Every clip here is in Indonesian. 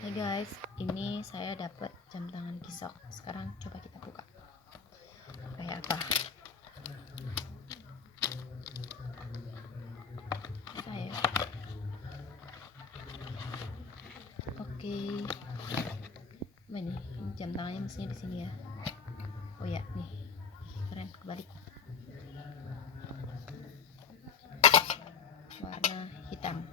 Hai guys, ini saya dapat jam tangan Gisok. Sekarang coba kita buka. Kayak apa? Apa ya? Oke. Ini jam tangannya mestinya di sini ya. Oh ya, nih. Keren, kebalik. Warna hitam.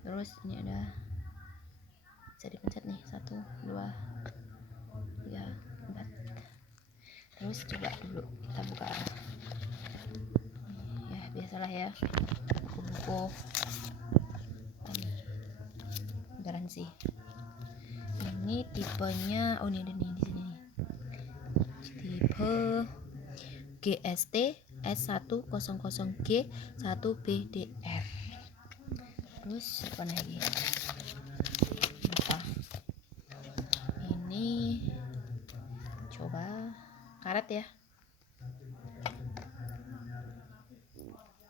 Terus ini ada, bisa dipencet nih, 1, 2, 3, 4. Terus coba dulu kita buka. Ya biasalah ya, buku-buku garansi. Ini tipenya, oh ini ada nih di sini nih. Tipe GST S100G 1BDR. Terus apa lagi? Apa? Ini coba karet ya.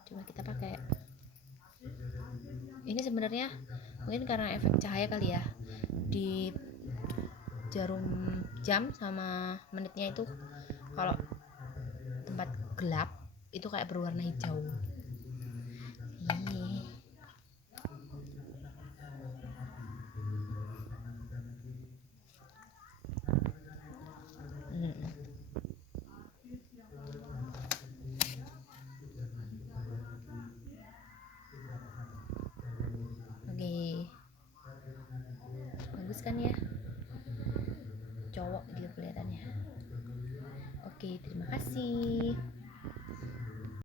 Coba kita pakai. Ini sebenarnya mungkin karena efek cahaya kali ya. Di jarum jam sama menitnya itu kalau tempat gelap itu kayak berwarna hijau. Ini Oke, bagus kan ya, cowok gitu kelihatannya. Oke, terima kasih.